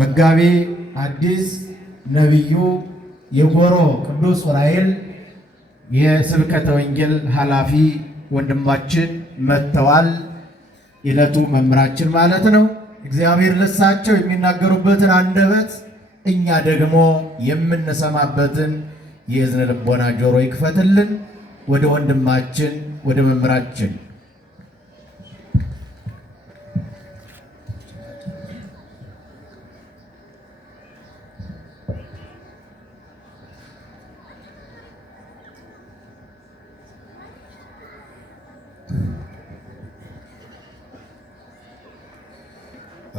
መጋቤ ሐዲስ ነቢዩ የጎሮ ቅዱስ ዑራኤል የስብከተ ወንጌል ኃላፊ ወንድማችን መጥተዋል። የዕለቱ መምህራችን ማለት ነው። እግዚአብሔር ለሳቸው የሚናገሩበትን አንደበት እኛ ደግሞ የምንሰማበትን የእዝነ ልቦና ጆሮ ይክፈትልን። ወደ ወንድማችን ወደ መምህራችን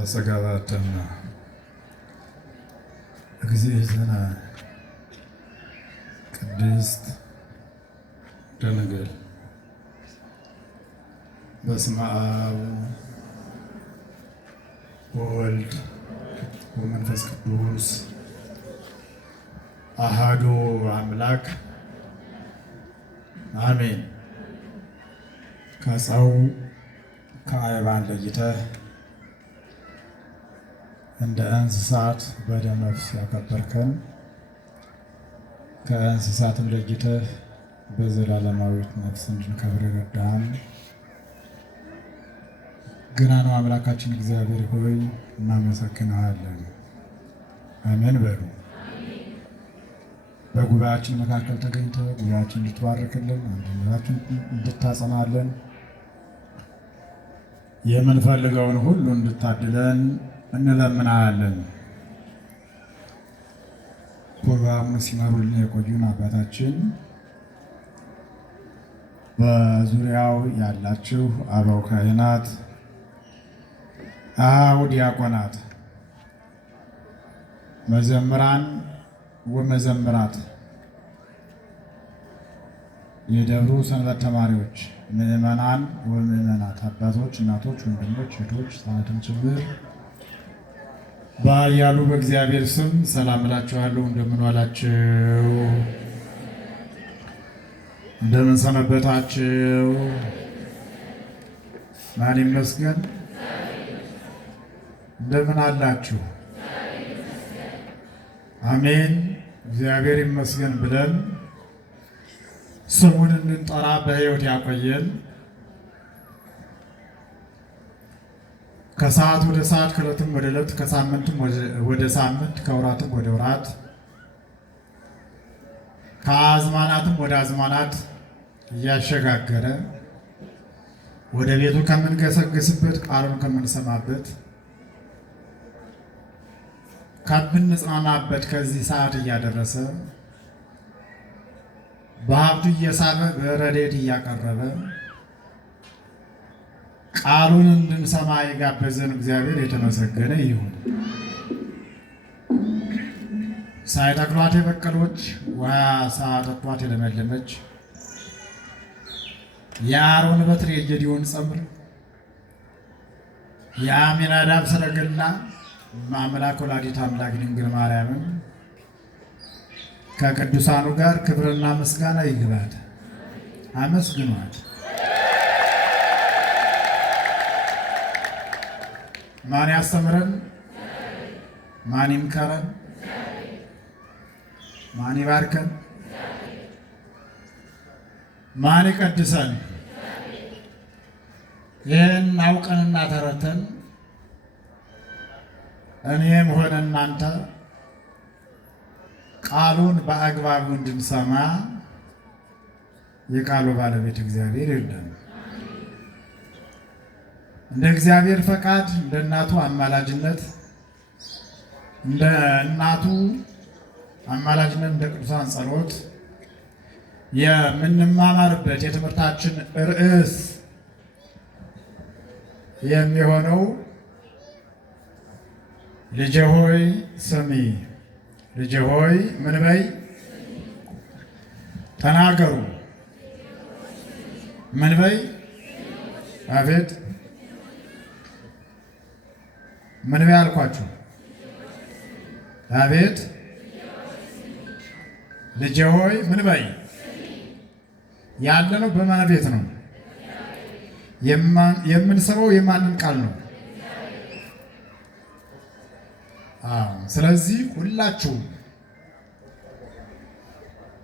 አሰጋባተና እግዚእትነ ቅድስት ድንግል በስመ አብ ወወልድ ወመንፈስ ቅዱስ አሐዱ አምላክ አሜን። ከሰው ከአይባን ለይተህ እንደ እንስሳት በደመ ነፍስ ያከበርከን ከእንስሳትም ለይተህ በዘላለማዊት ነፍስ እንድንከብር ረዳን። ገናናው አምላካችን እግዚአብሔር ሆይ እናመሰግንሃለን። አሜን በሉ። በጉባኤያችን መካከል ተገኝተህ ጉባኤያችን እንድትባርክልን፣ አንድነታችን እንድታጸናለን፣ የምንፈልገውን ሁሉ እንድታድለን እንለምናለን። ፕሮግራሙን ሲመሩልን የቆዩን አባታችን፣ በዙሪያው ያላችሁ አበው ካህናት፣ አበው ዲያቆናት፣ መዘምራን ወመዘምራት፣ የደብሩ ሰንበት ተማሪዎች፣ ምዕመናን ወምዕመናት፣ አባቶች፣ እናቶች፣ ወንድሞች፣ እህቶች፣ ሕፃናትም ጭምር በኃያሉ በእግዚአብሔር ስም ሰላም እላችኋለሁ። እንደምን ዋላችሁ? እንደምን ሰነበታችሁ? ማን ይመስገን? እንደምን አላችሁ? አሜን። እግዚአብሔር ይመስገን ብለን ስሙን እንጠራ በሕይወት ያቆየን። ከሰዓት ወደ ሰዓት ከዕለትም ወደ ዕለት ከሳምንትም ወደ ሳምንት ከወራትም ወደ ወራት ከአዝማናትም ወደ አዝማናት እያሸጋገረ ወደ ቤቱ ከምንገሰግስበት ቃሉን ከምንሰማበት ከምንጽናናበት ከዚህ ሰዓት እያደረሰ በሀብቱ እየሳበ በረድኤት እያቀረበ ቃሉን እንድንሰማ የጋበዘን እግዚአብሔር የተመሰገነ ይሁን። ሳይተክሏት የበቀለች ውሃ ሳያጠጧት የለመለመች የአሮን በትር የጌዴዎን ጸምር የአሚናዳብ ሰረገላ አምላክ ወላዲተ አምላክ ድንግል ማርያምን ከቅዱሳኑ ጋር ክብርና ምስጋና ይግባት። አመስግኗት። ማን ያስተምረን? ማን ይምከረን? ማን ይባርከን? ማን ይቀድሰን? ይህን አውቀንና ተረተን እኔም ሆነ እናንተ ቃሉን በአግባቡ እንድንሰማ የቃሉ ባለቤት እግዚአብሔር ይርዳን። እንደ እግዚአብሔር ፈቃድ እንደ እናቱ አማላጅነት እንደ እናቱ አማላጅነት እንደ ቅዱሳን ጸሎት የምንማማርበት የትምህርታችን ርዕስ የሚሆነው ልጄ ሆይ ስሚ፣ ልጄ ሆይ ምን በይ? ተናገሩ። ምን በይ? አቤት ምን በይ አልኳችሁ? አቤት ልጄ ሆይ ምን በይ? ያለነው በማን ቤት ነው? የምንሰማው የማንን ቃል ነው? ስለዚህ ሁላችሁ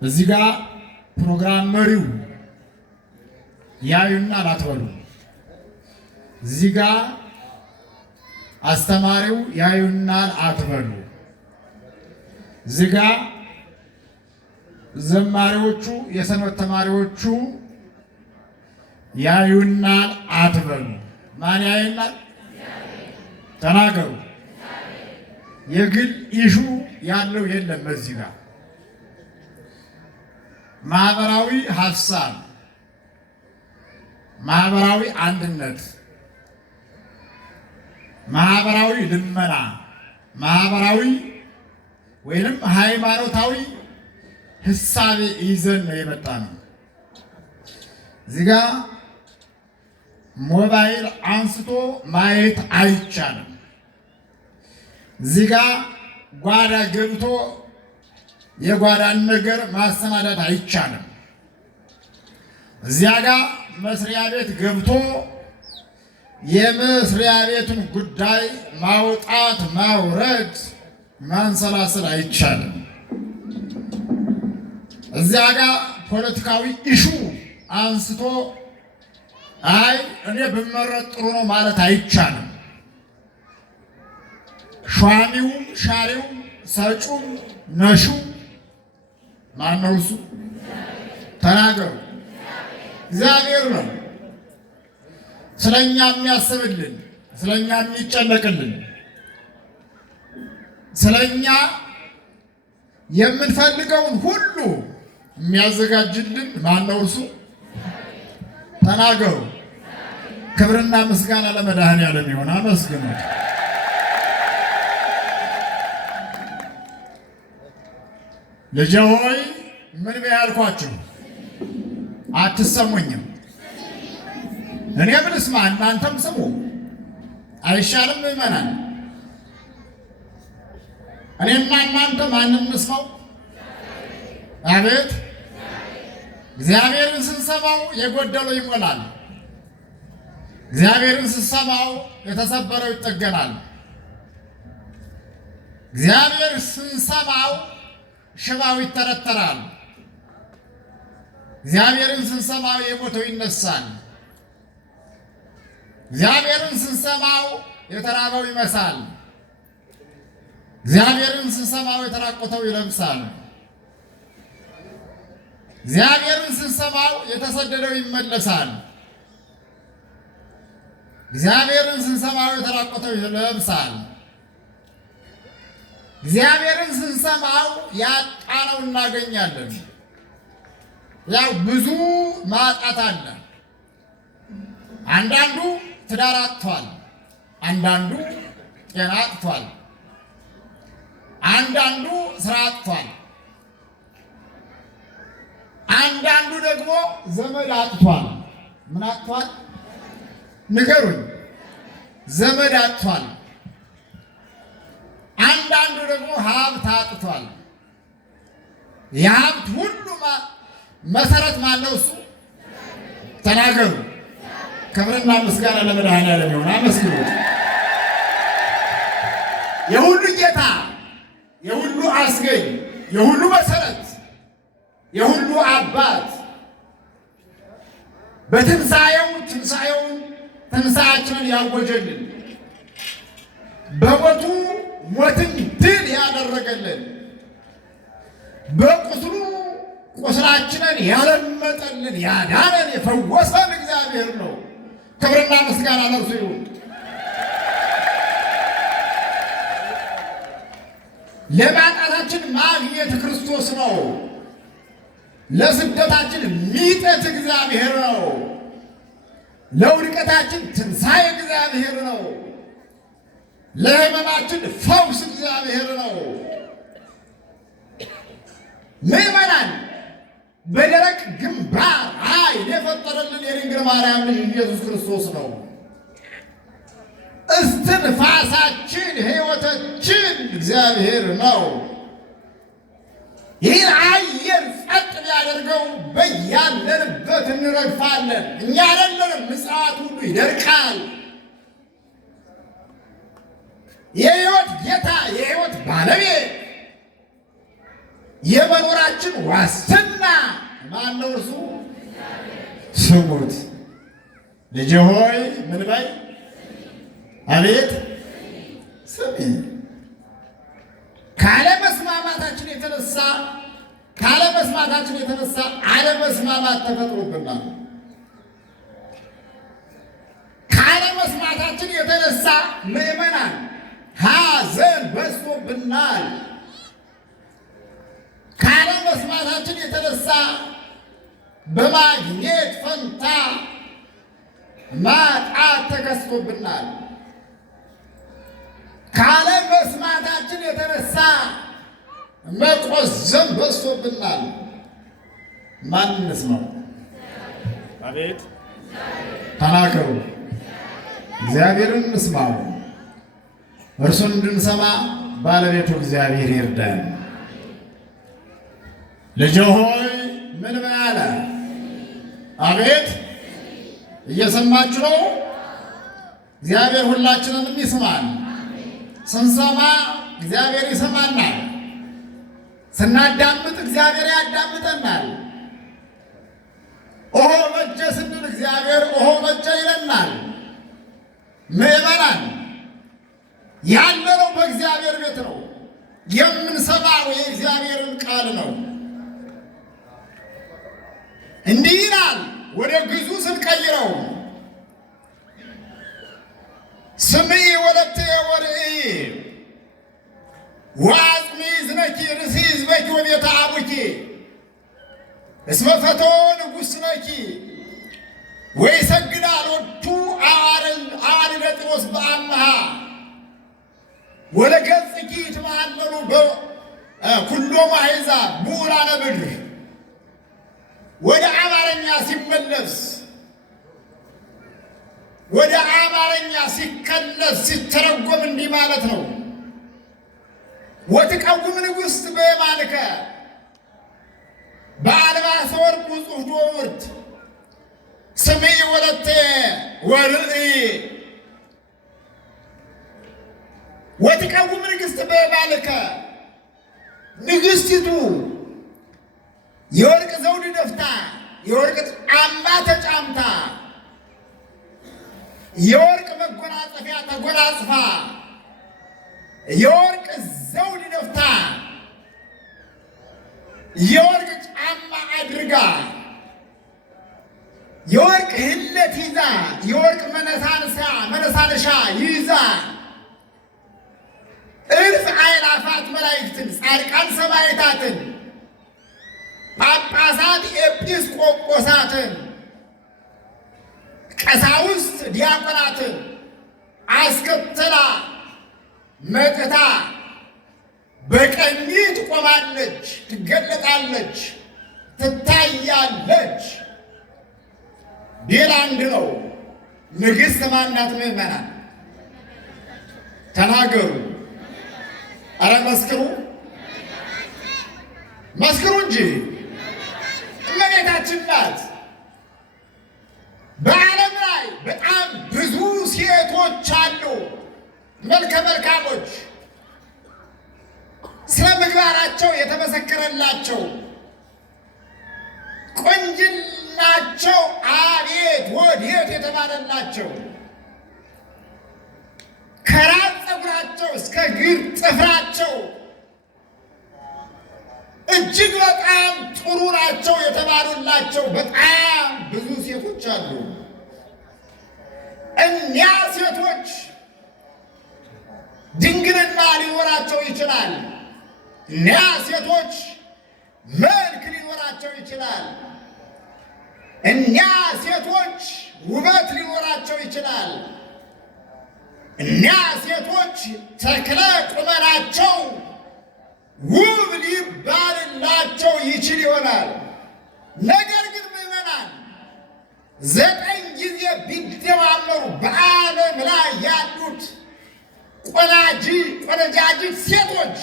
እዚህ ጋር ፕሮግራም መሪው ያዩና አትበሉ። እዚህ ጋር አስተማሪው ያዩና አትበሉ። እዚህ ጋር ዘማሪዎቹ የሰንበት ተማሪዎቹ ያዩናል አትበሉ። ማን ያዩናል? ተናገሩ። የግል ኢሹ ያለው የለም። በዚህ ጋር ማህበራዊ ሀሳብ፣ ማህበራዊ አንድነት፣ ማህበራዊ ልመና፣ ማህበራዊ ወይንም ሃይማኖታዊ ህሳቤ ይዘን ነው የመጣ ነው። እዚህ ጋ ሞባይል አንስቶ ማየት አይቻልም። እዚህ ጋ ጓዳ ገብቶ የጓዳን ነገር ማሰናዳት አይቻልም። እዚያ ጋ መስሪያ ቤት ገብቶ የመስሪያ ቤቱን ጉዳይ ማውጣት ማውረድ ማንሰላሰል አይቻልም። እዚያ ጋር ፖለቲካዊ ኢሹ አንስቶ አይ እኔ ብመረጥ ጥሩ ነው ማለት አይቻልም። ሿሚው፣ ሻሪው፣ ሰጩም ነሹም ማነው? እሱ ተናገሩ። እግዚአብሔር ነው ስለኛ የሚያስብልን፣ ስለኛ የሚጨነቅልን፣ ስለኛ የምንፈልገውን ሁሉ የሚያዘጋጅልን ማነው? እሱ ተናገሩ። ክብርና ምስጋና ለመድኃኔዓለም ይሁን። አመስግኑት። ልጄ ሆይ ምን ያልኳችሁ አትሰሙኝም? እኔ ምን ልስማ እናንተም ስሙ። አይሻልም? ምእመናን እኔና እናንተ ማንም እንስማው? አቤት! እግዚአብሔርን ስንሰማው የጎደለው ይሞላል። እግዚአብሔርን ስንሰማው የተሰበረው ይጠገናል። እግዚአብሔር ስንሰማው ሽባው ይተረተራል። እግዚአብሔርን ስንሰማው የሞተው ይነሳል። እግዚአብሔርን ስንሰማው የተራበው ይመሳል። እግዚአብሔርን ስንሰማው የተራቆተው ይለብሳል። እግዚአብሔርን ስንሰማው የተሰደደው ይመለሳል። እግዚአብሔርን ስንሰማው የተራቆተው ይለብሳል። እግዚአብሔርን ስንሰማው ያጣነው እናገኛለን። ያው ብዙ ማጣት አለ። አንዳንዱ ትዳር አጥቷል፣ አንዳንዱ ጤና አጥቷል፣ አንዳንዱ ስራ አጥቷል፣ አንዳንዱ ደግሞ ዘመድ አጥቷል። ምን አጥቷል? ንገሩኝ። ዘመድ አጥቷል። አንዳንዱ ደግሞ ሀብት አጥቷል። የሀብት ሁሉ መሰረት ማነው? እሱ ተናገሩ። ክብርና ምስጋና ለመድኃኔዓለም ይሁን። አመስግኑት። የሁሉ ጌታ፣ የሁሉ አስገኝ፣ የሁሉ መሰረት፣ የሁሉ አባት በትንሣኤው ትንሣኤያችንን ያወጀልን፣ በሞቱ ሞትን ድል ያደረገልን፣ በቁስሉ ቁስላችንን ያለመጠልን፣ ያዳነን፣ የፈወሰን እግዚአብሔር ነው። ክብርና ምስጋና ለእርሱ ይሁን። ለማጣታችን ማግኘት ክርስቶስ ነው። ለስደታችን ሚጠት እግዚአብሔር ነው። ለውድቀታችን ትንሣኤ እግዚአብሔር ነው። ለሕመማችን ፈውስ እግዚአብሔር ነው። ምዕመናን በደረቅ ግንባር ኃይል የፈጠረልን የድንግል ማርያም ልጅ ኢየሱስ ክርስቶስ ነው። እስትንፋሳችን ሕይወታችን እግዚአብሔር ነው። ይህን አየር ጸጥ ቢያደርገው በያለንበት እንረግፋለን። እኛ አይደለንም፣ ምጽአት ሁሉ ይደርቃል። የሕይወት ጌታ ባለቤት የመኖራችን ዋስትና ማነው? እርሱ ስሙት። ልጄ ሆይ ምን በይ? አቤት ስሚ። ካለመስማማታችን የተነሳ አለመስማማት ተፈጥሮብናል። ካለመስማታችን የተነሳ ምዕመናን ሐዘን በዝቶብናል። ካለመስማታችን የተነሳ በማግኘት ፈንታ ማጣት ተከስቶብናል። ካለመስማታችን የተነሳ መቆዘም በዝቶብናል። ማን እንስማው? አቤት ተናገሩ። እግዚአብሔርን እንስማው። እርሱን እንድንሰማ ባለቤቱ እግዚአብሔር ይርዳን። ልጄ ሆይ ምን በያለ? አቤት እየሰማችሁ ነው? እግዚአብሔር ሁላችንንም ይስማል። ስንሰማ እግዚአብሔር ይሰማናል። ስናዳምጥ እግዚአብሔር ያዳምጠናል። ኦሆ በጀ ስንል እግዚአብሔር ኦሆ በጀ ይለናል። ምዕመናን ያለነው በእግዚአብሔር ቤት ነው። የምንሰማው የእግዚአብሔርን ቃል ነው። እንዲህ ይላል። ወደ ግዙ ስንቀይረው ስምዒ ወለትየ ወርእይ ወአጽምዒ እዝነኪ ርእሲ ሕዝበኪ ወቤተ አቡኪ እስመ ፈተወ ንጉሥ ነኪ ወይሰግዳ ሎቱ አዋልደ ጢሮስ በአምሃ ወለገጽኪ ይትመሃለሉ ኩሎሙ አሕዛብ ምሁራነ ምድር። ወደ አማርኛ ሲመለስ ወደ አማርኛ ሲከለስ ሲተረጎም እንዲህ ማለት ነው። ወትቀውም ንጉሥት በየማንከ በአልባሰ ወርቅ ውጹፍ ዶውርት ስምዒ ወለትየ ወርእይ ወትቀውም ንግሥት በየማንከ ንግሥቲቱ የወርቅ ዘውድ ደፍታ የወርቅ ጫማ ተጫምታ የወርቅ መጎናጸፊያ ተጎናጽፋ የወርቅ ዘውድ ደፍታ የወርቅ ጫማ አድርጋ የወርቅ ህለት ይዛ የወርቅ መነሳነሻ ይዛ እልፍ አእላፋት መላእክትን ጻድቃን ሰማዕታትን ጳጳሳት ኤጲስቆጶሳትን ቀሳውስት ዲያቆናትን አስከትላ መጥታ በቀኝ ትቆማለች፣ ትገለጣለች፣ ትታያለች። ሌላ አንድ ነው። ንግሥት ማናት? ምዕመናን ተናገሩ። አረ መስክሩ፣ መስክሩ እንጂ እመቤታችን ናት። በዓለም ላይ በጣም ብዙ ሴቶች አሉ፣ መልከ መልካሞች፣ ስለ ምግባራቸው የተመሰከረላቸው፣ ቆንጅናቸው አቤት ወዴት የተባለላቸው፣ ከራስ ፀጉራቸው እስከ እግር ጥፍራቸው እጅግ በጣም ጥሩ ናቸው የተባሉላቸው በጣም ብዙ ሴቶች አሉ። እኒያ ሴቶች ድንግልና ሊኖራቸው ይችላል። እኒያ ሴቶች መልክ ሊኖራቸው ይችላል። እኒያ ሴቶች ውበት ሊኖራቸው ይችላል። እኒያ ሴቶች ተክለ ቁመናቸው ውብ ሊባልላቸው ይችል ይሆናል። ነገር ግን ምዕመናን 9 ጊዜ ቢደማመሩ በዓለም ላይ ያሉት ቆነጃጅት ሴቶች፣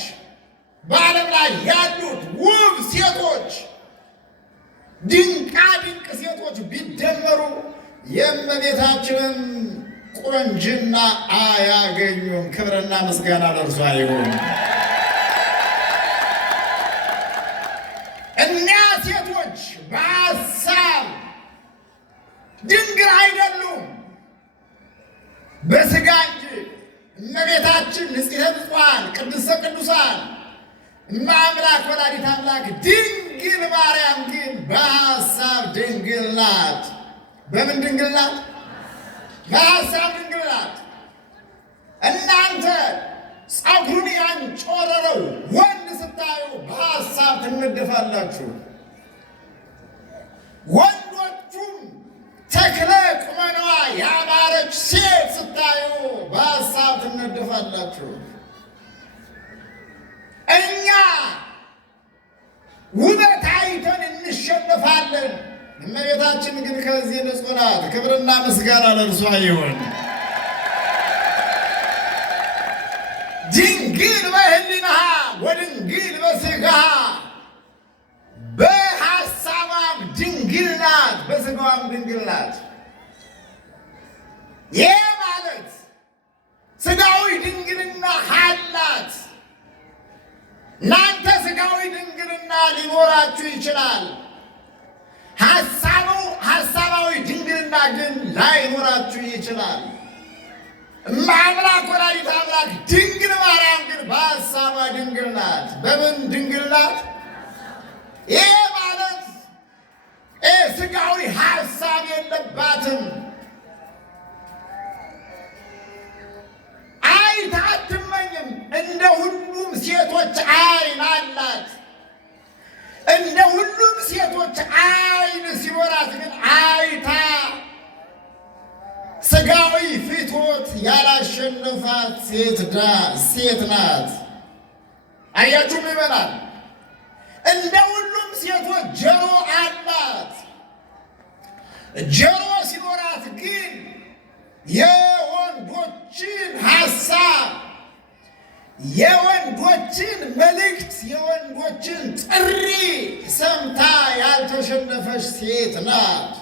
በዓለም ላይ ያሉት ውብ ሴቶች፣ ድንቃ ድንቅ ሴቶች ቢደመሩ የእመቤታችንን ቁንጅና አያገኙም። ክብርና ምስጋና ለእርሷ ይሁን። በሐሳብ ድንግል አይደሉም፣ በሥጋ እንጂ። እመቤታችን ንጽሕተ ንጹሐን ቅድስተ ቅዱሳን እመ አምላክ ወላዲተ አምላክ ድንግል ማርያም ግን በሐሳብ ድንግል ናት። በምን ድንግል ናት? በሐሳብ ድንግል ናት። እናንተ ፀጉሩን ያንጮረረው ወንድ ስታዩ በሐሳብ ትነደፋላችሁ። ወንዶቹም ተክለ ቁመናዋ ያማረች ሴት ስታዩ በሐሳብ ትነደፋላችሁ። እኛ ውበት አይተን እንሸነፋለን። እመቤታችን ግን ከዚህ ንጹሕ ናት። ክብርና ምስጋና ለእርሷ ይሁን። ድንግል በሕሊናሃ ወድንግል በሥጋሃ፣ በሐሳቧም ድንግል ናት፣ በሥጋዋም ድንግል ናት። ይህ ማለት ሥጋዊ ድንግልና አላት። እናንተ ሥጋዊ ድንግልና ሊኖራችሁ ይችላል። ሐሳባዊ ድንግልና ግን ላይኖራችሁ ይችላል። እመ አምላክ ወላዲተ አምላክ ድንግል ማርያም ግን በሐሳቧ ድንግል ናት። በምን ድንግል ናት? ይህ ማለት ሥጋዊ ሐሳብ የለባትም። አይታ አትመኝም። እንደ ሁሉም ሴቶች ዓይን አላት። እንደ ሁሉም ሴቶች ዓይን ሲኖራት ግን አይታ ሥጋዊ ፍትወት ያላሸነፋት ሴት ናት። አያችሁም? ይበላል። እንደ ሁሉም ሴቶች ጆሮ አላት። ጆሮ ሲኖራት ግን የወንዶችን ሐሳብ፣ የወንዶችን መልእክት፣ የወንዶችን ጥሪ ሰምታ ያልተሸነፈች ሴት ናት።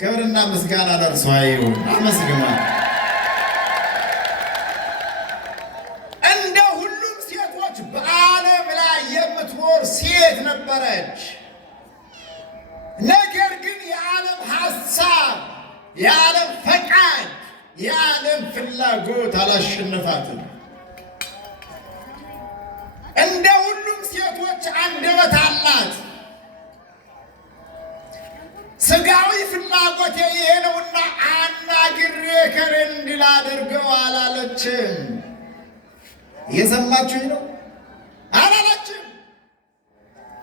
ክብርና ምስጋና ለእርሷ ይሁን። አመስግኗት። እንደ ሁሉም ሴቶች በዓለም ላይ የምትኖር ሴት ነበረች። ነገር ግን የዓለም ሐሳብ፣ የዓለም ፈቃድ፣ የዓለም ፍላጎት አላሸነፋትም። እንደ ሁሉም ሴቶች አንደበት አላት። ሥጋዊ ፍላጎት ይሄ ነውና አናግሬ ከሬ እንዲል አድርገው አላለችም። እየሰማችሁኝ ነው? አላለችም።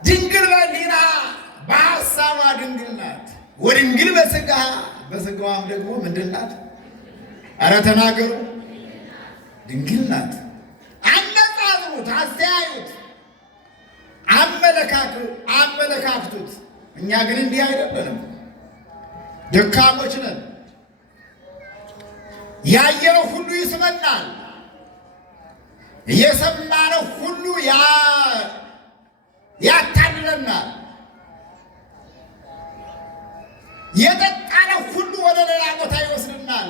ድንግል በሕሊና በሐሳቧ ድንግል ናት። ወድንግል በሥጋ፣ በሥጋዋም ደግሞ ምንድን ናት? ኧረ ተናገሩ። ድንግል ናት። አነጻጽሩት፣ አስተያዩት፣ አመለካክቱት። እኛ ግን እንዲህ አይደለንም። ደካሞች ነን። ያየነው ሁሉ ይስመናል። የሰማነው ሁሉ ያታልለናል። የጠጣነው ሁሉ ወደ ሌላ ቦታ ይወስድናል።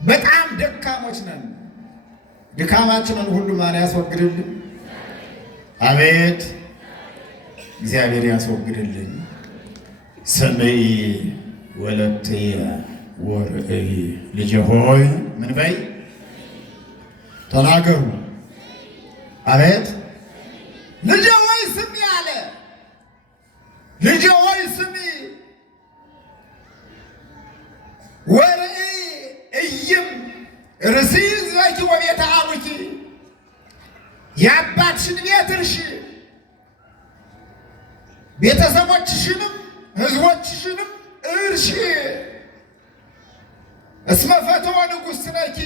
በጣም ደካሞች ነን። ድካማችንን ሁሉ ማን ያስወግድልን? አቤት እግዚአብሔር ያስወግድልኝ። ስምዒ ወለትየ ወርእይ፣ ልጄ ሆይ ምን በይ? ተናገሩ። አቤት ልጄ ሆይ ስሚ አለ። ልጄ ሆይ ስሚ። ወርእይ እይም ርእሲ ዘኪ ወቤተ አቡኪ፣ የአባትሽን ቤት እርሺ፣ ቤተሰቦችሽንም ሕዝቦችሽንም እርሺ። እስመ ፈትወ ንጉሥ ነኪ፣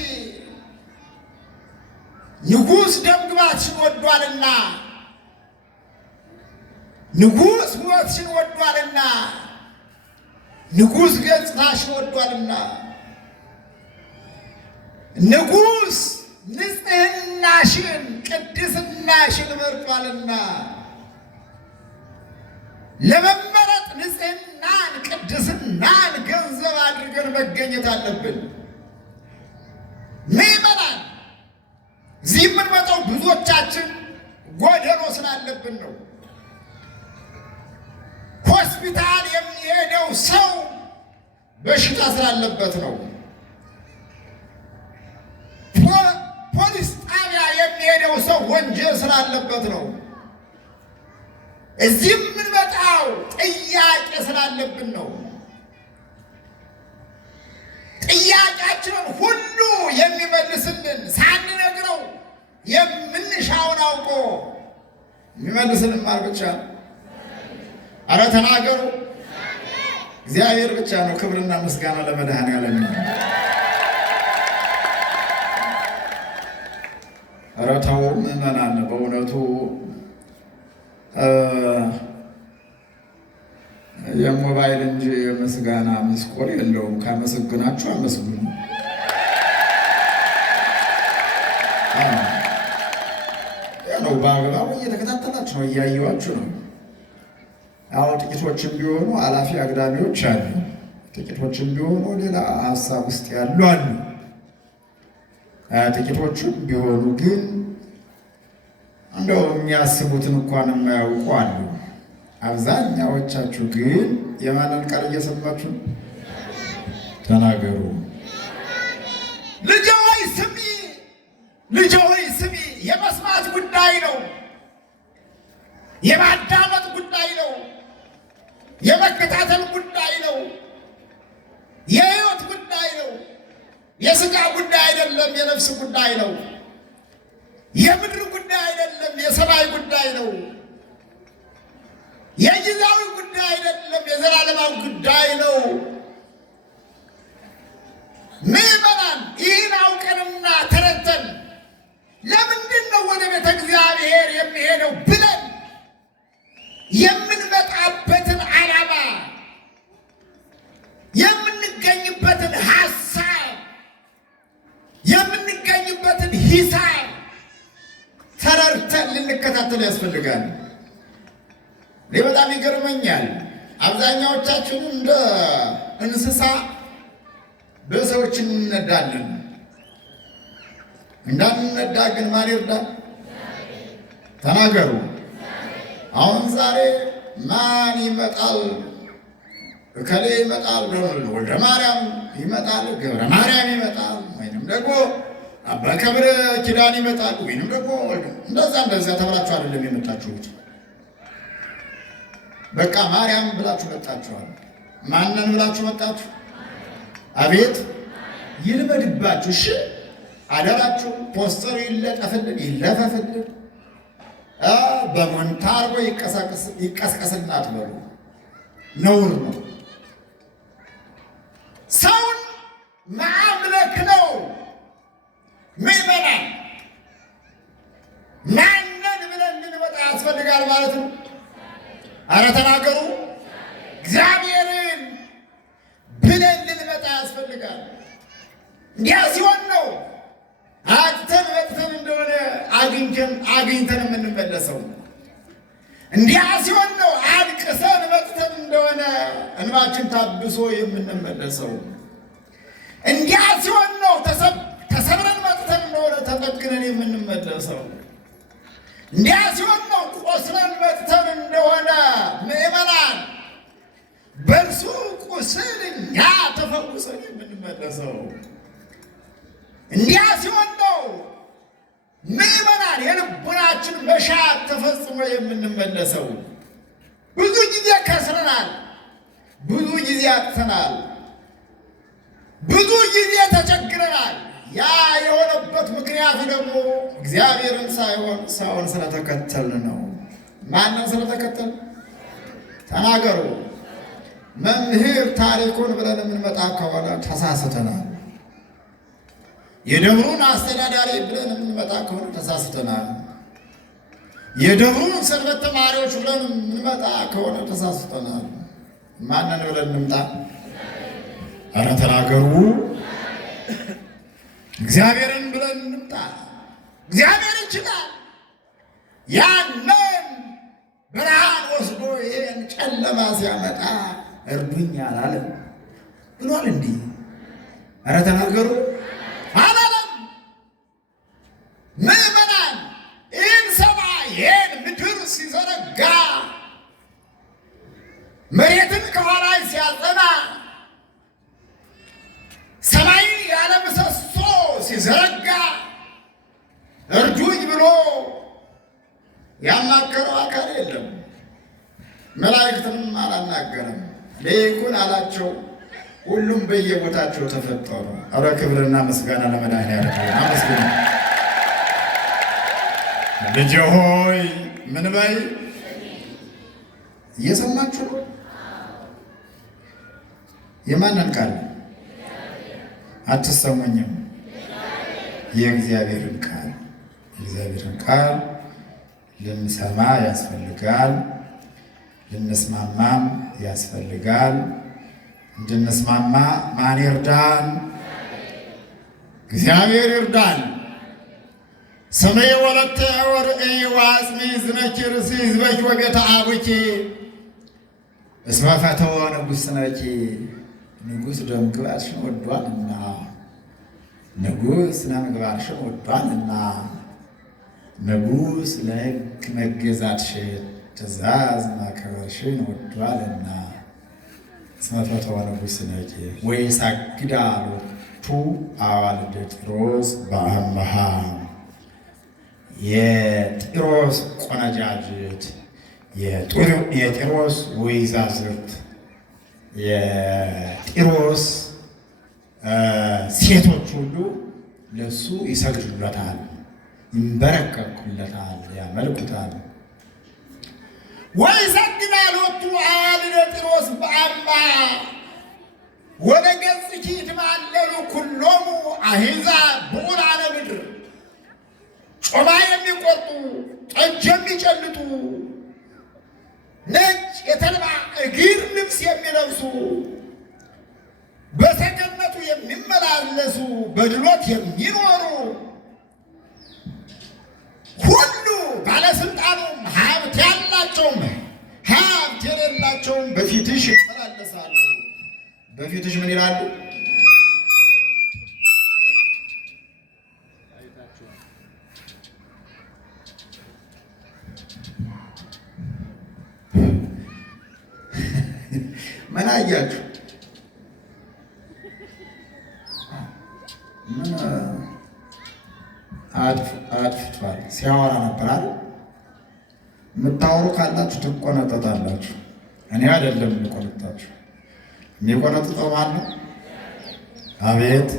ንጉሥ ደምግባትሽን ወዷልና፣ ንጉሥ ውበትሽን ወዷልና፣ ንጉሥ ገጽታሽን ወዷልና፣ ንጉሥ ንጽሕናሽን ቅድስናሽን መርጧልና። ለመመረጥ ንጽሕናን ቅድስናን ገንዘብ አድርገን መገኘት አለብን። ምዕመናን እዚህ የምንመጣው ብዙዎቻችን ጎደሎ ስላለብን ነው። ሆስፒታል የሚሄደው ሰው በሽታ ስላለበት ነው። ፖሊስ ጣቢያ የሚሄደው ሰው ወንጀል ስላለበት ነው። እዚህ የምንመጣው ጥያቄ ስላለብን ነው። ጥያቄያችንን ሁሉ የሚመልስልን ሳንነግረው የምንሻውን አውቆ የሚመልስልን ማን ብቻ ነው? አረ ተናገሩ። እግዚአብሔር ብቻ ነው። ክብርና ምስጋና ለመድኃኔዓለም። አረ ተው ምዕመናን፣ በእውነቱ የሞባይል እንጂ የምስጋና ምስቆር የለውም። ካመሰግናችሁ አመስግኑ። ነው በአግባቡ እየተከታተላችሁ ነው፣ እያየኋችሁ ነው። ያው ጥቂቶችም ቢሆኑ አላፊ አግዳሚዎች አሉ፣ ጥቂቶችም ቢሆኑ ሌላ ሀሳብ ውስጥ ያሉ አሉ። ጥቂቶችም ቢሆኑ ግን እንደው የሚያስቡትን እንኳን የማያውቁ አሉ። አብዛኛዎቻችሁ ግን የማንን ቃል እየሰማችሁ ተናገሩ። ልጄ ሆይ ስሚ፣ ልጄ ሆይ ስሚ። የመስማት ጉዳይ ነው፣ የማዳመጥ ጉዳይ ነው፣ የመከታተል ጉዳይ ነው፣ የሕይወት ጉዳይ ነው። የሥጋ ጉዳይ አይደለም፣ የነፍስ ጉዳይ ነው። የምድር ጉዳይ አይደለም፣ የሰማይ ጉዳይ ነው። የጊዜያዊ ጉዳይ አይደለም፣ የዘላለማዊ ጉዳይ ነው። ምዕመናን ይህን አውቀንና ተረድተን ለምንድን ነው ወደ ቤተ እግዚአብሔር የሚሄደው ብለን የምንመጣበትን ዓላማ የምንገኝበትን ሐሳብ የምንገኝበትን ሂሳብ ተረድተን ልንከታተል ያስፈልጋል። እኔ በጣም ይገርመኛል። አብዛኛዎቻችን እንደ እንስሳ በሰዎች እንነዳለን። እንዳንነዳ ግን ማን ይርዳል? ተናገሩ። አሁን ዛሬ ማን ይመጣል? እከሌ ይመጣል፣ ወልደ ማርያም ይመጣል፣ ገብረ ማርያም ይመጣል፣ ወይንም ደግሞ አባ ከብረ ኪዳን ይመጣል፣ ወይንም ደግሞ እንደዛ ተብላችሁ አይደለም የመጣችሁት። በቃ ማርያም ብላችሁ መጣችኋል። ማንን ብላችሁ መጣችሁ? አቤት ይልመድባችሁ። እሺ አደራችሁ። ፖስተሩ ይለጠፍልን ይለፈፍልን፣ በሞንታርቦ ይቀስቀስልን አትበሉ። ነውር ነው። ሰውን ማምለክ ነው። ምዕመናን ማንን ብለን ልንመጣ ያስፈልጋል ማለት ነው። አረ ተናገሩ። እግዚአብሔርን ብለን ልንመጣ ያስፈልጋል። እንዲያ ሲሆን ነው አጥተን መጥተን እንደሆነ አግኝተን የምንመለሰው። እንዲያ ሲሆን ነው አልቅሰን መጥተን እንደሆነ እንባችን ታብሶ የምንመለሰው። እንዲያ ሲሆን ነው ተሰብረን መጥተን እንደሆነ ተጠግነን የምንመለሰው። እንዲያ ሲሆን ነው ቆስለን መጥተን እንደሆነ ምዕመናን በእርሱ ቁስል እኛ ተፈውሰን የምንመለሰው። እንዲያ ሲሆን ነው ምዕመናን የልቡናችን መሻት ተፈጽሞ የምንመለሰው። ብዙ ጊዜ ከስረናል፣ ብዙ ጊዜ አጥተናል፣ ብዙ ጊዜ ተቸግረናል። ያ የሆነበት ምክንያቱ ደግሞ እግዚአብሔርን ሳይሆን ሰውን ስለተከተልን ነው። ማንን ስለተከተልን? ተናገሩ። መምህር ታሪኩን ብለን የምንመጣ ከሆነ ተሳስተናል። የደብሩን አስተዳዳሪ ብለን የምንመጣ ከሆነ ተሳስተናል። የደብሩን ሰንበት ተማሪዎች ብለን የምንመጣ ከሆነ ተሳስተናል። ማንን ብለን እንምጣ? ኧረ ተናገሩ። እግዚአብሔርን ብለን እንምጣ። እግዚአብሔር ይችላል። ያንን ብርሃን ወስዶ ይህን ጨለማ ሲያመጣ እርዱኝ አላለም ብሏል። እንዲህ ኧረ ተናገሩ አላለም። ምዕመናን ይህን ሰማይ ይህን ምድር ሲዘረጋ መሬት ያናገረው አካል የለም። መላእክትንም አላናገረም። ሊቁን አላቸው። ሁሉም በየቦታቸው ተፈጠሩ። አረ ክብርና ምስጋና ለመድኃኒዓለም አመስግኑ። ልጄ ሆይ ምን በይ? እየሰማችሁ ነው? የማንን ቃል አትሰሙኝም? የእግዚአብሔርን ቃል። የእግዚአብሔርን ቃል ልንሰማ ያስፈልጋል፣ ልንስማማም ያስፈልጋል። እንድንስማማ ማን ይርዳን? እግዚአብሔር ይርዳን። ስሜ ወለተ ወርእይ ወአጽሚ ዝነኪ ርእሲ ሕዝበኪ ወቤተ አቡኪ እስመ ፈተወ ንጉሥ ነኪ። ንጉሥ ደምግባርሽን ወዷልና፣ ንጉሥ ለምግባርሽን ወዷልና፣ ንጉሥ ለሕግ መገዛትሽን ትእዛዝ ማክበርሽን ወዷልና። እስመ ፈተወ ንጉሥ ነኪ ወይሳግዳ ሎቱ አዋልደ ጢሮስ በአምሃ። የጢሮስ ቆነጃጅት፣ የጢሮስ ወይዛዝርት፣ የጢሮስ ሴቶች ሁሉ ለሱ ይሰግዱለታል፣ ይንበረከኩለታል፣ ያመልኩታል። ወይሰግዳ ሎቱ አዋልደ ጢሮስ በአምሃ ወደ ገጽኪ ይትማለሉ ኩሎሙ አሕዛብ ብዑላነ ምድር። ጮማ የሚቆርጡ ጠጅ የሚጨልጡ ነጭ የተልባ እግር ልብስ የሚለብሱ በሰገነቱ የሚመላለሱ በድሎት የሚኖሩ ሁሉ ባለስልጣኑም ሀብት ያላቸውም ሀብት የሌላቸውም በፊትሽ ይመላለሳሉ። በፊትሽ ምን ይላሉ? ምን አያችሁ? ምን አጥፍቷል? ሲያወራ ነበር አይደል? የምታወሩ ካላችሁ ትቆነጠጣላችሁ። እኔ አይደለም የምቆነጣችሁ። የሚቆነጥጠው ማን ነው? አቤት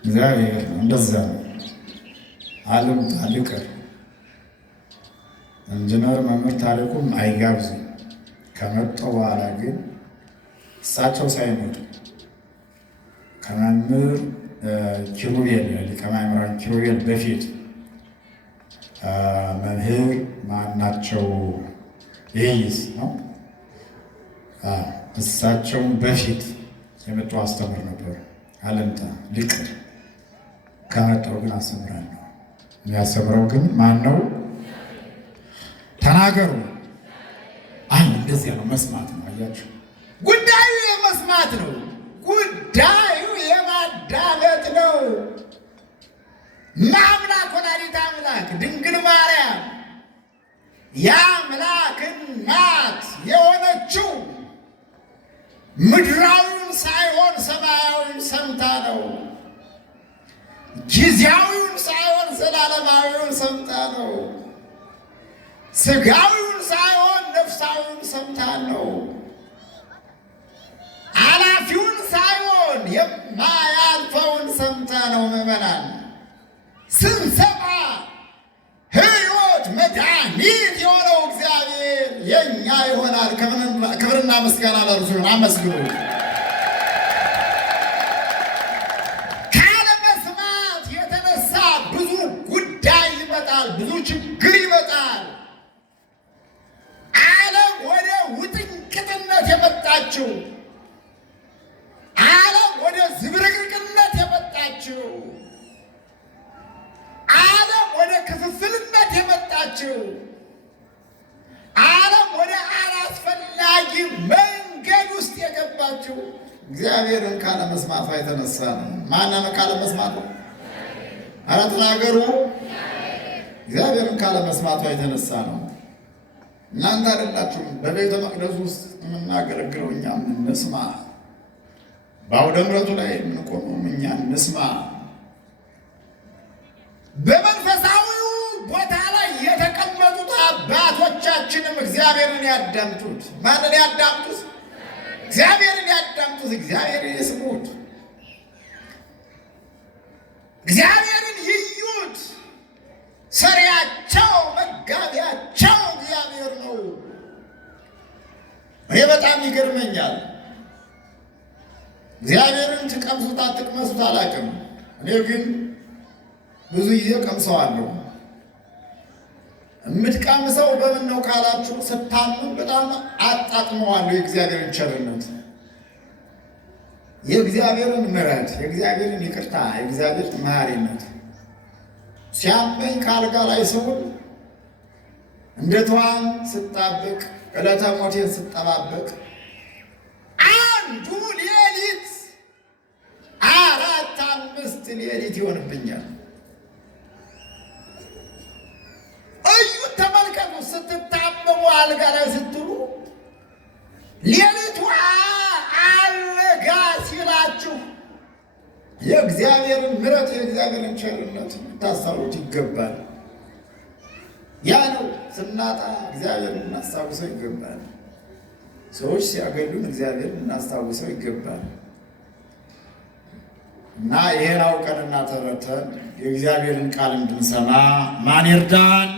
እግዚአብሔር ነው። እንደዛ ነው። ዓለም ታልቅር ኢንጂነር መምህር ታሪኩም አይጋብዙ። ከመጡ በኋላ ግን እሳቸው ሳይመጡ ከመምህር ኪሩቤል ሊቀ ማእምራን ኪሩቤል በፊት መምህር ማናቸው ይይስ ነው። እሳቸውን በፊት የመጡ አስተምር ነበሩ። አለምታ ልቅር ከመጣው ግን አስተምራለሁ። የሚያስተምረው ግን ማን ነው? ተናገሩ። እንደዚህ ነው። መስማት ነው። አያችሁ፣ ጉዳዩ የመስማት ነው። ጉዳዩ የማዳመጥ ነው። ማምላክ ወላዲተ አምላክ ድንግል ማርያም የአምላክ እናት የሆነችው ምድራዊውን ሳይሆን ሰማያዊውን ሰምታ ነው። ጊዜያዊውን ሳይሆን ዘላለማዊውን ሰምታ ነው። ስጋዊውን ሳይሆን ነፍሳዊውን ሰምታ ነው። አላፊውን ሳይሆን የማያልፈውን ሰምታ ነው። ምዕመናን ስንሰማ ሕይወት መድኃኒት የሆነው እግዚአብሔር የእኛ ይሆናል። ክብርና ምስጋና ለእርሱ ይሁን። አመስግኑ። ካለመስማት የተነሳ ብዙ ጉዳይ ይመጣል፣ ብዙ ችግር ይመጣል። ዓለም ወደ ውጥንቅጥነት የመጣችው፣ ዓለም ወደ ዝብርቅርቅነት የመጣችው፣ ዓለም ወደ ክፍፍልነት የመጣችው፣ ዓለም ወደ አላስፈላጊ መንገድ ውስጥ የገባችው እግዚአብሔርን ካለመስማቷ የተነሳ ነው። ማንን ካለመስማቷ? ኧረ ተናገሩ። እግዚአብሔርን ካለመስማቷ የተነሳ ነው። እናንተ አይደላችሁም በቤተ መቅደሱ ውስጥ የምናገለግለው፣ እኛም እንስማ። በአውደ ምሕረቱ ላይ የምንቆመው እኛ እንስማ። በመንፈሳዊው ቦታ ላይ የተቀመጡት እግዚአብሔርን ያዳምጡት። ማንን ያዳምጡት? እግዚአብሔርን ያዳምጡት። እግዚአብሔርን ይስሙት። እግዚአብሔርን ይዩት። ሰሪያቸው መጋቢያቸው እግዚአብሔር ነው። እኔ በጣም ይገርመኛል። እግዚአብሔርን ትቀምሱት አትቅመሱት አላውቅም። እኔ ግን ብዙ ጊዜ ቀምሰዋለሁ። የምትቀምሰው በምን ነው ካላችሁ፣ ስታምን በጣም አጣጥመዋለሁ የእግዚአብሔርን ቸርነት፣ የእግዚአብሔርን ምሕረት፣ የእግዚአብሔርን ይቅርታ፣ የእግዚአብሔር መሐሪነት። ሲያመኝ ከአልጋ ላይ ስውል እንደ ተዋን ስጣብቅ ዕለተ ሞቴን ስጠባበቅ አንዱ ሌሊት 4 5 ሌሊት ይሆንብኛል። እዩት፣ ተመልከቱ። ስትታመሙ አልጋ ላይ ስትሉ ሌሊቱ አልጋ ሲላችሁ የእግዚአብሔርን ምሕረት የእግዚአብሔርን ቸርነት ልታስታውሱት ይገባል። ያ ነው ስናጣ እግዚአብሔርን እናስታውሰው ይገባል። ሰዎች ሲያገሉን እግዚአብሔርን እናስታውሰው ይገባል። እና ይሄን አውቀንና ተረተን የእግዚአብሔርን ቃል እንድንሰማ ማን ይርዳን?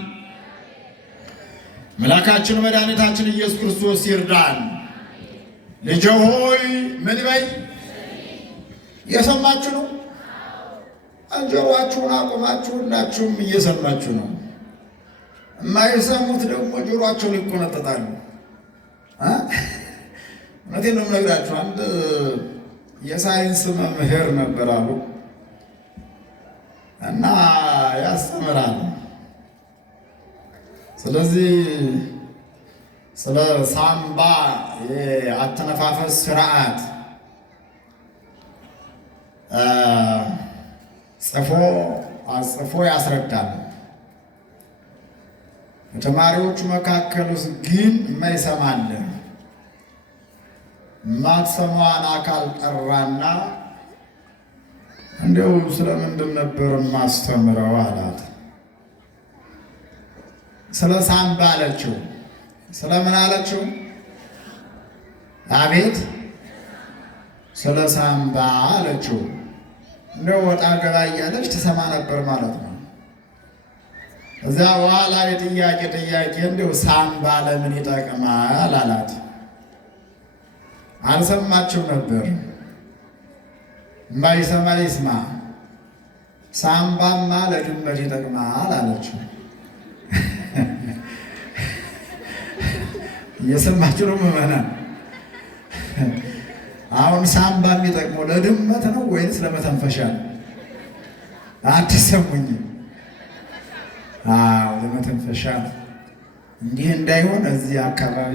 አምላካችን መድኃኒታችን ኢየሱስ ክርስቶስ ይርዳን። ልጄ ሆይ ምን በይ? እየሰማችሁ ነው? ጆሮአችሁን አቁማችሁ ሁላችሁም እየሰማችሁ ነው። የማይሰሙት ደግሞ ጆሮአቸውን ይቆነጠጣሉ። እውነቴን ነው የምነግራችሁ። አንድ የሳይንስ መምህር ነበር አሉ እና ያስተምራል። ስለዚህ ስለ ሳምባ የአተነፋፈስ ስርዓት ጽፎ ያስረዳል። በተማሪዎቹ መካከል ውስጥ ግን የማይሰማለ ማትሰማዋን አካል ጠራና እንደው ስለምንድን ነበር ማስተምረው አላት። ስለ ሳምባ አለችው። ስለምን አለችው? አቤት ስለ ሳምባ አለችው። እንደው ወጣ ገባ እያለች ትሰማ ነበር ማለት ነው። እዚያ በኋላ የጥያቄ እንደው ሳምባ ለምን ይጠቅማል አላት። አልሰማችው ነበር። የማይሰማ ይስማ። ሳምባማ ለድመት ይጠቅማል አለችው። እየሰማችሁ ነው ምዕመናን? አሁን ሳምባ የሚጠቅመው ለድመት ነው ወይንስ ለመተንፈሻ ነው? አትሰሙኝም? ለመተንፈሻ ነው። እንዲህ እንዳይሆን እዚህ አካባቢ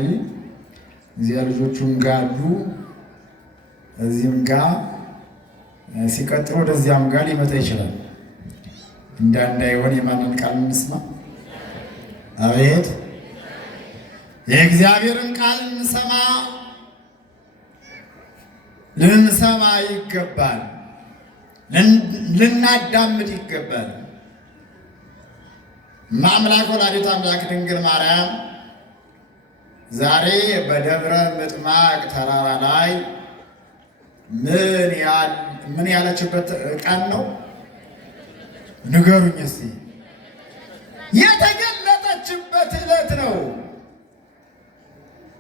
እዚያ ልጆቹም ጋሉ እዚህም ጋር ሲቀጥል ወደዚያም ጋር ሊመጣ ይችላል። እንዳይሆን የማንን ቃል እንስማ? አቤት የእግዚአብሔርን ቃል ልንሰማ ይገባል። ልናዳምጥ ይገባል። ማምላክ ወላዲተ አምላክ ድንግል ማርያም ዛሬ በደብረ ምጥማቅ ተራራ ላይ ምን ያለችበት ቀን ነው? ንገሩኝ እስቲ። የተገለጠችበት ዕለት ነው።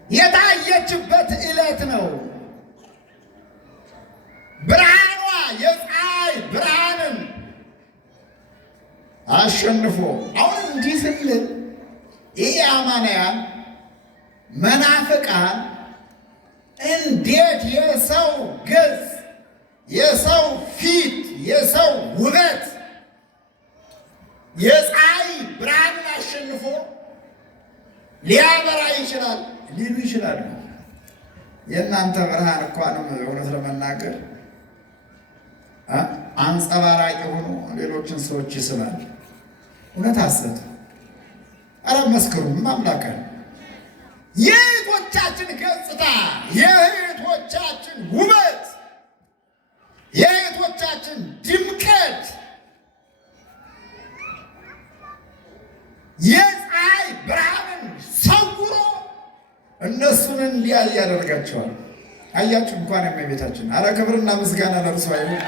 የታየችበት ዕለት ነው። ብርሃኗ የፀሐይ ብርሃንን አሸንፎ አሁን እንዲህ ስንል ይህ አማንያን መናፍቃን እንዴት የሰው ገጽ፣ የሰው ፊት፣ የሰው ውበት የፀሐይ ብርሃንን አሸንፎ ሊያበራ ይችላል ሊሉ ይችላሉ። የእናንተ ብርሃን እንኳንም እውነት ለመናገር አንጸባራቂ ሆኖ ሌሎችን ሰዎች ይስባል። እውነት ሐሰት? ኧረ መስክሩም አምላከን የእህቶቻችን ገጽታ፣ የእህቶቻችን ውበት፣ የእህቶቻችን ድምቀት የፀሐይ ብርሃንን ሰውሮ እነሱን እንዲያ ያደርጋቸዋል። አያችሁ እንኳን የእመቤታችን አረ ክብርና ምስጋና ለእርሷ ይሁን።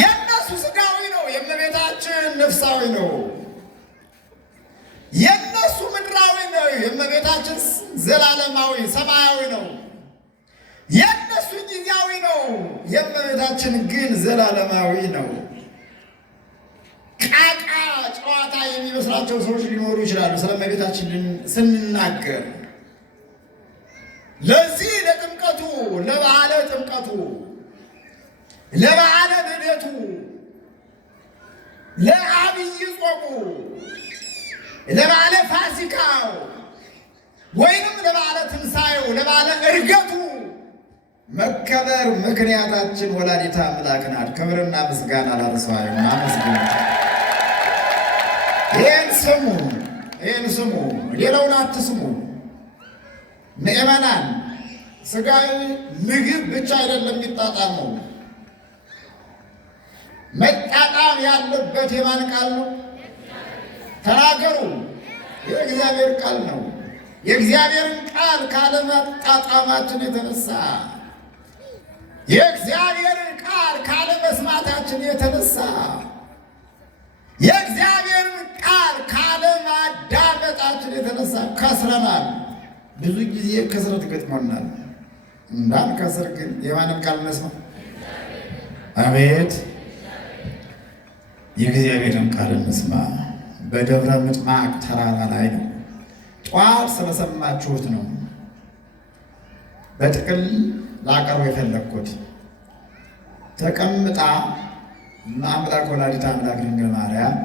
የእነሱ ስጋዊ ነው፣ የእመቤታችን ነፍሳዊ ነው። የእነሱ ምድራዊ ነው፣ የእመቤታችን ዘላለማዊ ሰማያዊ ነው። የእነሱ ጊዜያዊ ነው፣ የእመቤታችን ግን ዘላለማዊ ነው። ቃቃ ጨዋታ የሚመስላቸው ሰዎች ሊኖሩ ይችላሉ ስለ እመቤታችን ስንናገር። ለዚህ ለጥምቀቱ፣ ለበዓለ ጥምቀቱ፣ ለበዓለ ልደቱ፣ ለአብይ ጾሙ፣ ለበዓለ ፋሲካው ወይንም ለበዓለ ትንሣኤው፣ ለበዓለ ዕርገቱ መከበር ምክንያታችን ወላዲተ አምላክ ናት። ክብርና ምስጋና ለእርሷ ይሁን። አመስግኑ። ይህን ስሙ፣ ይህን ስሙ፣ ሌላውን አትስሙ። ምእመናን ሥጋዊ ምግብ ብቻ አይደለም የሚጣጣመው። መጣጣም ያለበት የማን ቃል ነው? ተናገሩ። የእግዚአብሔር ቃል ነው። የእግዚአብሔርን ቃል ካለመጣጣማችን የተነሳ የእግዚአብሔርን ቃል ካለመስማታችን የተነሳ የእግዚአብሔርን ቃል ካለማዳመጣችን የተነሳ ከስረናል። ብዙ ጊዜ ክስረት ገጥሞናል። እንዳንከስር ግን የማንን ቃል እንስማ? አቤት የእግዚአብሔርን ቃል እንስማ። በደብረ ምጥማቅ ተራራ ላይ ነው። ጠዋት ስለሰማችሁት ነው በጥቅል ላቀርብ የፈለግኩት። ተቀምጣ አምላክ ወላዲተ አምላክ ድንግል ማርያም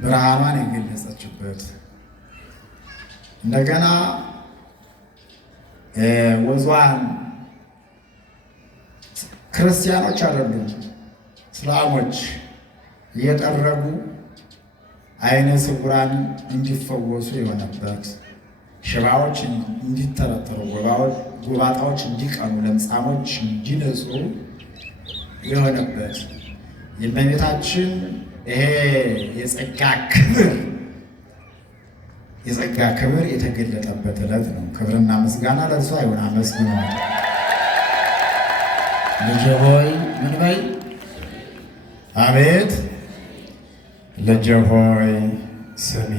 ብርሃኗን የገለጸችበት እንደገና ወዟን ክርስቲያኖች አይደሉም እስላሞች እየጠረጉ አይነ ስውራን እንዲፈወሱ የሆነበት፣ ሽባዎች እንዲተረተሩ፣ ጎባጣዎች እንዲቀኑ፣ ለምጻሞች እንዲነጹ የሆነበት የእመቤታችን ይሄ የጸጋ ክብር የተገለጠበት ዕለት ነው። ክብርና ምስጋና ለእርሷ ይሁን። አመስግኑ። ልጄ ሆይ ምን በይ? አቤት ልጄ ሆይ ስሚ።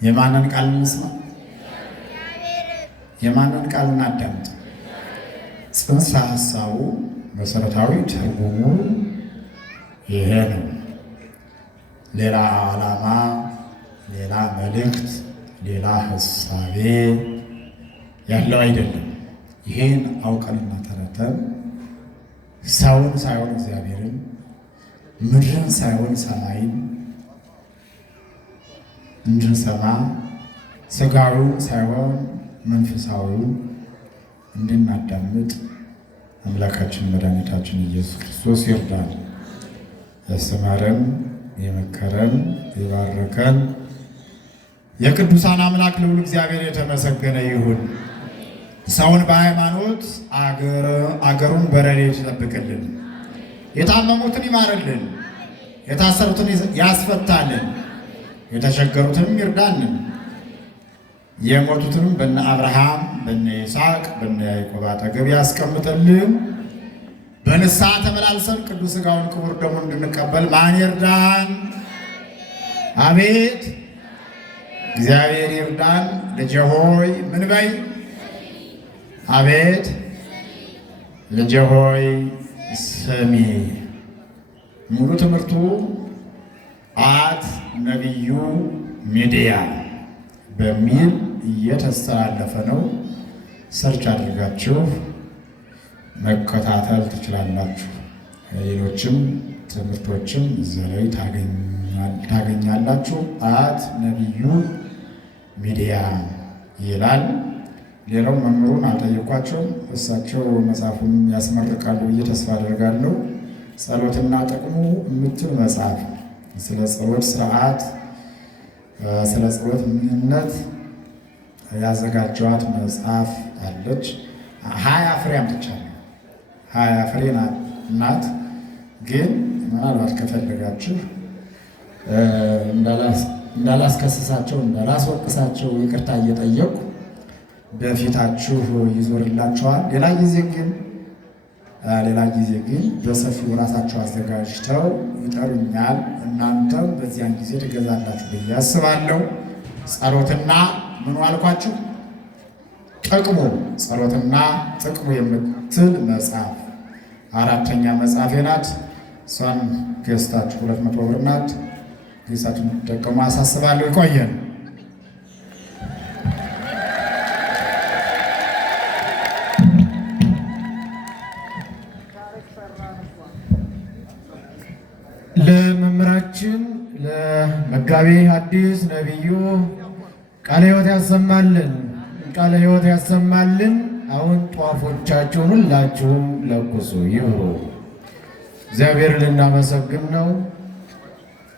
የማንን ቃል እንስማ? የማንን ቃል እናዳምጥ? ጽንሰ ሐሳቡ መሰረታዊ ትርጉሙ ይሄ ነው። ሌላ ዓላማ፣ ሌላ መልእክት፣ ሌላ ሐሳቤ ያለው አይደለም። ይሄን አውቀንና ተረተን ሰውን ሳይሆን እግዚአብሔርን፣ ምድርን ሳይሆን ሰማይን እንድንሰማ፣ ሥጋዊውን ሳይሆን መንፈሳዊውን እንድናዳምጥ አምላካችን መድኃኒታችን ኢየሱስ ክርስቶስ ይርዳል። ያስተማረን፣ የመከረን፣ የባረከን የቅዱሳን አምላክ ልዑል እግዚአብሔር የተመሰገነ ይሁን። ሰውን በሃይማኖት አገሩን በረድኤት ይጠብቅልን። የታመሙትን ይማርልን፣ የታሰሩትን ያስፈታልን፣ የተቸገሩትንም ይርዳልን። የሞቱትንም በነ አብርሃም በነ ይስሐቅ በነ ያዕቆብ አጠገብ ያስቀምጥልን። በንስሐ ተመላልሰን ቅዱስ ሥጋውን ክቡር ደሙን እንድንቀበል ማን ይርዳን? አቤት እግዚአብሔር ይርዳን። ልጄ ሆይ ምን በይ? አቤት ልጄ ሆይ ስሚ። ሙሉ ትምህርቱ አት ነቢዩ ሚዲያ በሚል እየተስተላለፈ ነው። ሰርች አድርጋችሁ መከታተል ትችላላችሁ። ሌሎችም ትምህርቶችም እዚያ ላይ ታገኛላችሁ። አት ነቢዩ ሚዲያ ይላል። ሌላው መምህሩን አልጠየኳቸውም። እሳቸው መጽሐፉን ያስመርቃሉ ብዬ ተስፋ አደርጋለሁ። ጸሎትና ጥቅሙ የምትል መጽሐፍ ስለ ጸሎት ስርዓት፣ ስለ ጸሎት ምንነት ያዘጋጀዋት መጽሐፍ አለች። 20 ፍሬ አምጥቻለሁ። 20 ፍሬ ናት። ግን ምናልባት ከፈለጋችሁ እንዳላስከስሳቸው እንዳላስወቅሳቸው ይቅርታ እየጠየቁ በፊታችሁ ይዞርላቸዋል። ሌላ ጊዜ ግን በሰፊው ራሳቸው አዘጋጅተው ይጠሩኛል። እናንተም በዚያን ጊዜ ትገዛላችሁ ብዬ አስባለሁ። ጸሎትና ምኑ አልኳችሁ? ጥቅሙ። ጸሎትና ጥቅሙ የምትል መጽሐፍ 4ኛ መጽሐፌ ናት። እሷን ገዝታችሁ 200 ብር ናት። ገዝታችሁ እንድትጠቀሙ አሳስባለሁ። ይቆየን። ለመምህራችን ለመጋቤ ሐዲስ ነቢዩ ቃለ ሕይወት ያሰማልን፣ ቃለ ሕይወት ያሰማልን። አሁን ጧፎቻችሁን ሁላችሁም ለኩሱ ይብሩ። እግዚአብሔር ልናመሰግን ነው።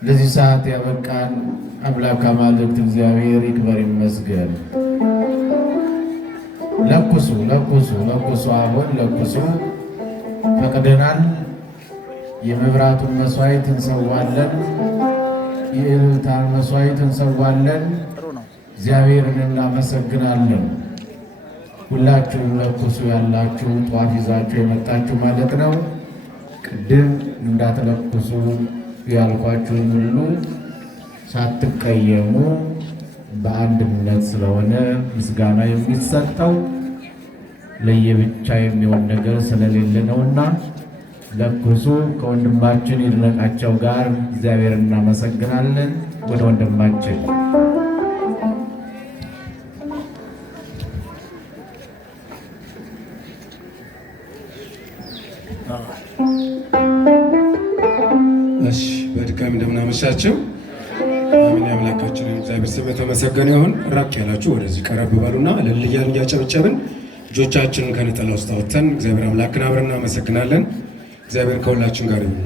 ለዚህ ሰዓት ያበቃን አምላክ አማልክት እግዚአብሔር ይክበር ይመስገን። ለኩሱ ለኩሱ ለኩሱ። አሁን ለኩሱ ፈቅደናል። የመብራቱን መስዋዕት እንሰዋለን። የእልልታን መስዋዕት እንሰዋለን። እግዚአብሔርን እናመሰግናለን። ሁላችሁም ለኩሱ ያላችሁ ጧፍ ይዛችሁ የመጣችሁ ማለት ነው። ቅድም እንዳትለኩሱ ያልኳችሁን ሁሉ ሳትቀየሙ በአንድነት ስለሆነ ምስጋና የሚሰጠው ለየብቻ የሚሆን ነገር ስለሌለ ነውና ለኩሱ። ከወንድማችን ይድነቃቸው ጋር እግዚአብሔር እናመሰግናለን። ወደ ወንድማችን እሺ፣ በድጋሚ እንደምናመሻቸው አሜን። አምላካችንን እግዚአብሔር ስም የተመሰገነ ይሁን። ራቅ ያላችሁ ወደዚህ ቀረብ ባሉና ለልያን እያጨበጨብን እጆቻችንን ከነጠላ ውስጥ አውጥተን እግዚአብሔር አምላክን አብረን እናመሰግናለን። እግዚአብሔር ከሁላችን ጋር ይሁን።